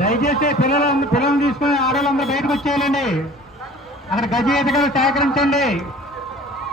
దయచేసి పిల్లలు పిల్లల్ని తీసుకుని ఆడవాళ్ళందరూ బయటకు వచ్చేయాలండి. అక్కడ గజ ఈతగాలు సేకరించండి.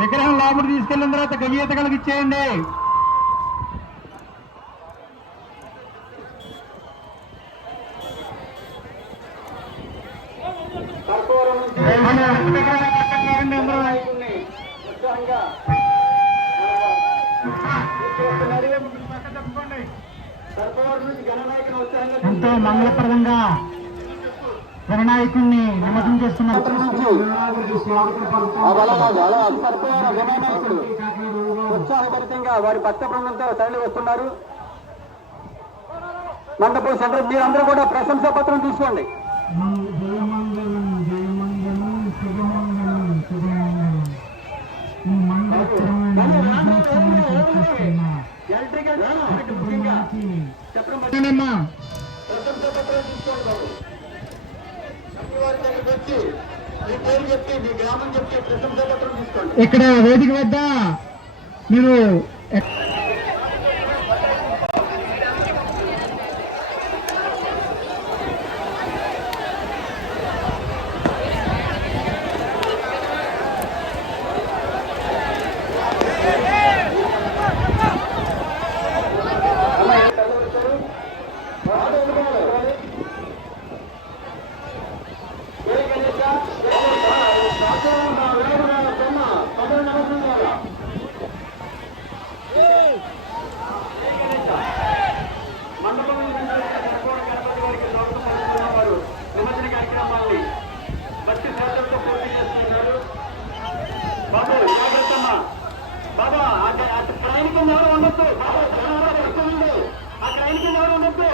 విగ్రహం లోపలికి తీసుకెళ్ళిన తర్వాత గజ ఈతగాలకు ఇచ్చేయండి. అందరూ. ఎంతో మంగళప్రదంగా గణనాయకుడిని నమ్మకం చేస్తున్నారు. ఉత్సాహభరితంగా వారి భక్త బృందంతో తరలి వస్తున్నారు. మండపం సెంటర్ మీరందరూ కూడా ప్రశంసా పత్రం తీసుకోండి. జయమంగళం జయమంగళం శుభమంగళం శుభమంగళం ఈ మంగళకరమైన మహోత్సవాన్ని చేస్తున్న చెప్పండి. ప్రశంసా పత్రం తీసుకోండి బాబు వారి దగ్గరికి వచ్చి మీ పేరు చెప్పి మీ గ్రామం చెప్పి ప్రశంసా పత్రం తీసుకోండి ఇక్కడ వేదిక వద్ద మీరు నిమజ్జన కార్యక్రమాన్ని భక్తి శ్రద్ధలతో పూర్తి చేస్తున్నారు బాబు జాగ్రత్తమ్మా బాబా ఆ ట్రైన్ కింద ఎవరు ఉండొద్దు బాబా జనాభా ఎక్కువ ఉంది ఆ ట్రైన్ కింద ఎవరు ఉండొద్దు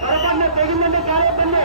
పొరపాటున తెగిందంటే కాలేపండి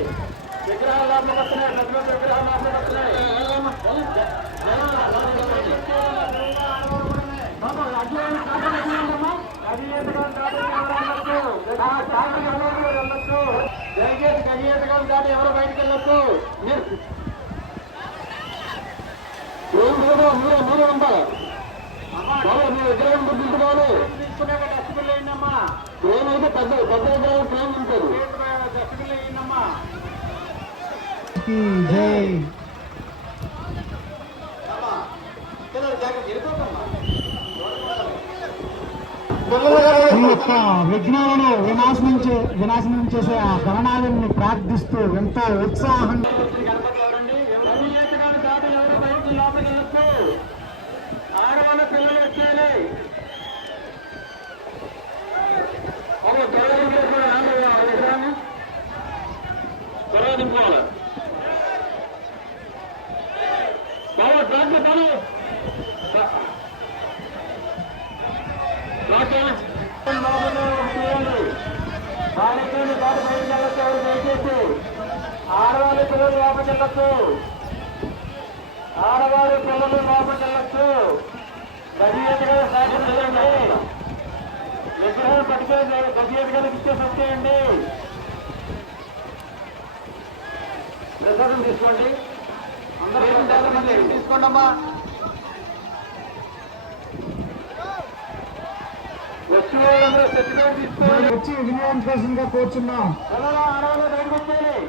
దయచేసి గడియేతగాలు దాటి ఎవరు బయటకు వెళ్ళొద్దు మీరు మీరే మీరే ఉంటారు మీ విగ్రహం గుర్తించుకోవాలి తీసుకున్నాక డస్ట్బిన్ ఏమైతే పెద్ద పెద్ద విగ్రహం విఘ్నాలను వినాశనం చే వినాశనం చేసే ఆ గణనాలను ప్రార్థిస్తూ ఎంతో ఉత్సాహం. Thank you వచ్చేయాలి అవును త్వరగా దింపేసుకోవాలి ఆంధ్ర విగ్రహాన్ని త్వరగా దింపుకోవాలి బాబు ట్రాక్టర్ పని బాలికలు బాబు బయటకు వెళ్ళొచ్చు ఎవరు దయచేసి ఆడవాళ్ళ పిల్లలు లోపలికి వెళ్ళొచ్చు ఆడవారు పిల్లలు లోపలికి వెళ్ళొచ్చు గడియతగా సాయం చేయండి విగ్రహం పట్టుకొని గడియతగా ఇచ్చేసి వచ్చేయండి ప్రసాదం తీసుకోండి. అందరూ తీసుకోండి. అమ్మా వచ్చిన వచ్చి వినియోగించుకోవాల్సిందిగా కోరుచున్నాం. ఆడవాళ్ళు బయటకు వచ్చేయాలి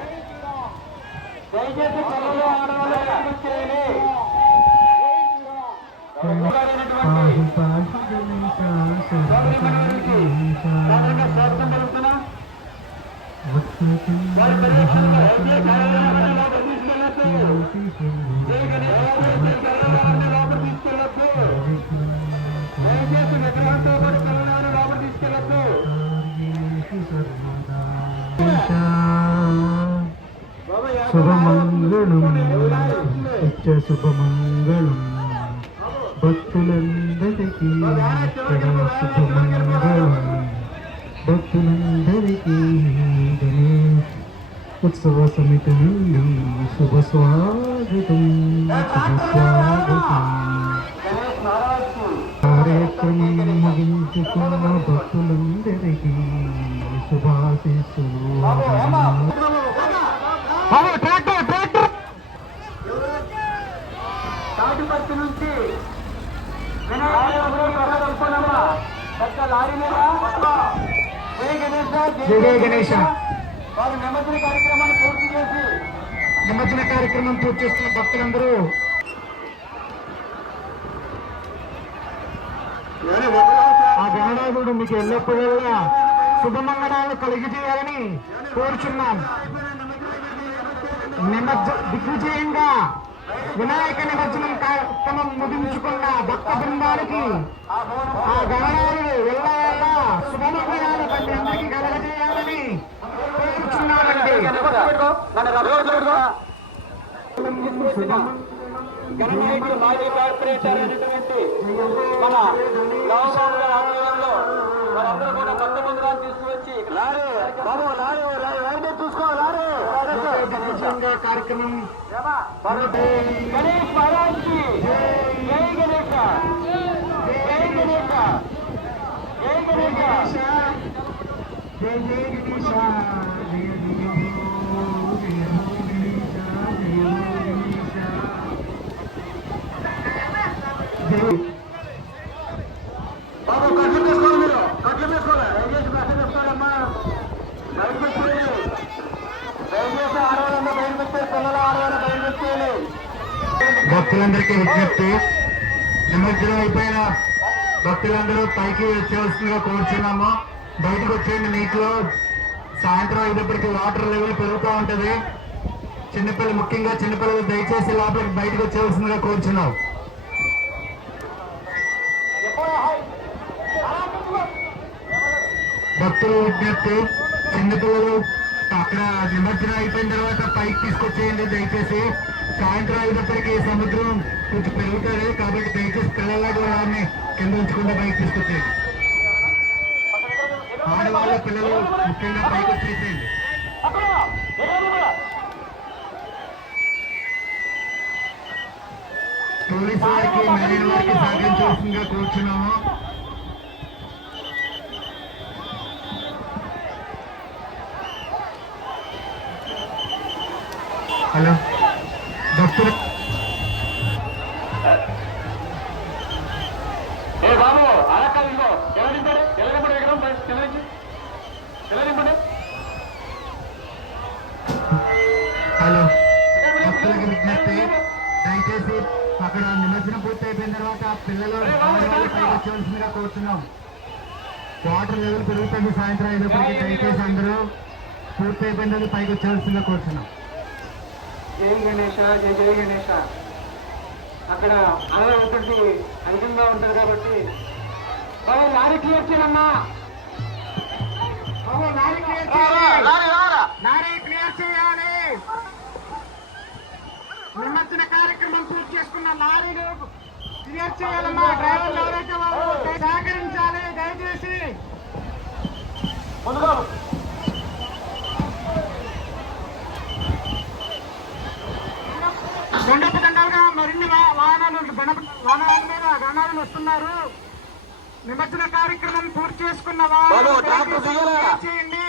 దయచేసి పిల్లలు ఆడవాళ్ళు బయటకు వచ్చేయాలి సాధారణంగా నిత్య శుభమంగళం భక్తులందరికీ ఇక్కడ శుభమంగళం భక్తులందరికీ గణేష్ ఉత్సవ సమితి నుండి శుభ స్వాగతం శుభ స్వాగతం కార్యక్రమం ముగించుకున్న భక్తులందరికీ శుభాశీస్సులు గణేష. నిమజ్జన కార్యక్రమం పూర్తి చేస్తున్న భక్తులందరూ. ఆ గణనాథుడు మీకు ఎల్లప్పుడల్లా శుభమంగళాలు కలిగి చేయాలని కోరుచున్నాం. నిమజ్జ దిగ్విజయంగా వినాయక నిమజ్జనం కార్యక్రమం ముగించుకున్న భక్త బృందానికి ఆ గణనాథుడు ఎల్ల శుభమంగళాలు ప్రతి అందరికీ కలగజేయాలని కోరుచున్నామండి. గణనాయకుడు మాజీ కార్పొరేటర్ అయినటువంటి మన రావుబాబు గారి ఆధ్వర్యంలో మనందరూ కూడా కొత్త మందిరాన్ని తీసుకువచ్చి లారీ బాబు లారీ లారీ చూసుకో లారీ. దిగ్విజయంగా కార్యక్రమం గణేష్ మహారాజ్కి జై గణేష జై గణేష జై గణేష జయ జయ గణేశ జయ జయ హో, జయ హో గణేశ జయ హో గణేశ జయ బాబు కట్లు తీసుకోవాలి మీరు కట్లు తీసుకోవాలి దయచేసి కట్లు తీసుకోవాలమ్మా దయచేసి దయచేసి ఆడవాళ్ళంతా బయట పెట్టారు పిల్లలు ఆడవాళ్ళు బయట పెట్టేయాలి భక్తులందరికీ విజ్ఞప్తి. నిమజ్జనం అయిపోయిన భక్తులందరూ పైకి వచ్చేవలసిందిగా కోరుచున్నాము. బయటకు వచ్చేయండి నీటిలో సాయంత్రం అయినప్పటికీ వాటర్ లెవెల్ పెరుగుతూ ఉంటుంది. చిన్నపిల్లలు ముఖ్యంగా చిన్నపిల్లలు దయచేసి లోపలికి బయటకు వచ్చేవలసిందిగా కోరుచున్నాం. భక్తులు విజ్ఞప్తి చిన్నపిల్లలు అక్కడ నిమజ్జనం అయిపోయిన తర్వాత పైకి తీసుకొచ్చేయండి దయచేసి. సాయంత్రం అయినప్పటికీ సముద్రం కొంచెం పెరుగుతుంది కాబట్టి దయచేసి పిల్లలు వారిని కింద ఉంచకుండా పైకి తీసుకొచ్చేయండి. ఆడవాళ్ళ పిల్లలు ముఖ్యంగా పైకి వచ్చేసేయండి. పోలీసు వారికి మెరైన్ వారికి సాయం చేసిందిగా కూర్చున్నాము. హలో. భక్తులు హలో. భక్తులకి విజ్ఞప్తి. దయచేసి అక్కడ నిమజ్జనం పూర్తి అయిపోయిన తర్వాత పిల్లలు వచ్చేవలసిందిగా కోరుతున్నాం. వాటర్ లెవెల్ పెరుగుతుంది సాయంత్రం అయినప్పటికీ దయచేసి అందరూ పూర్తి అయిపోయిన తర్వాత పైకి వచ్చేవలసిందిగా కోరుతున్నాం. జై గణేష జై జై గణేష అక్కడ అలా ఉంటుంది అధికంగా ఉంటుంది కాబట్టి బాబు లారీ క్లియర్ చేయమ్మా. బాబు, లారీ క్లియర్ చేయాలి. లారీ క్లియర్ చేయాలి. నిమజ్జన కార్యక్రమం పూర్తి చేసుకున్న లారీలు క్లియర్ చేయాలమ్మా. డ్రైవర్లు ఎవరైతే వాళ్ళు సహకరించాలి దయచేసి. ముందుగా దండపు దండాలుగా మరిన్ని వాహనాలు వాహనాల మీద గణాలు వస్తున్నారు. నిమజ్జన కార్యక్రమం పూర్తి చేసుకున్న వాహనాలు చేయండి.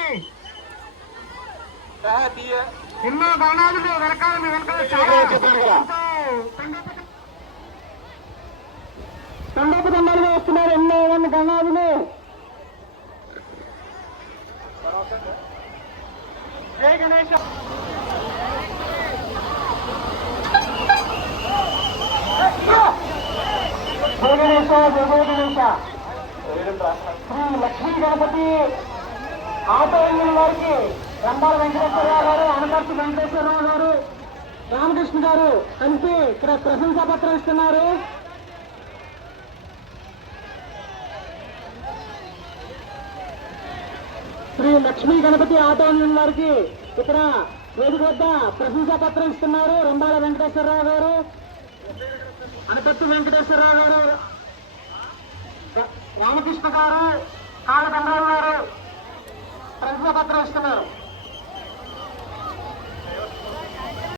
ఎన్నో గణాదులు వెనకాల వెనకాల చాలా దండపు దండాలుగా వస్తున్నారు. ఎన్నో మంది గణాదులు జై గణేష? జై శ్రీ లక్ష్మీ గణపతి ఆటో ఇంజన్ వారికి రంబాల వెంకటేశ్వరరావు గారు అనకర్తి వెంకటేశ్వరరావు గారు రామకృష్ణ గారు కలిపి ఇక్కడ ప్రశంసా పత్రం ఇస్తున్నారు శ్రీ లక్ష్మీ గణపతి ఆటో ఇంజన్ వారికి ఇక్కడ వేదిక వద్ద ప్రశంసా పత్రం ఇస్తున్నారు. రంబాల వెంకటేశ్వరరావు గారు. అనపత్తి వెంకటేశ్వరరావు గారు రామకృష్ణ గారు కాళ్ళ గారు ప్రశంసా పత్రం ఇస్తున్నారు.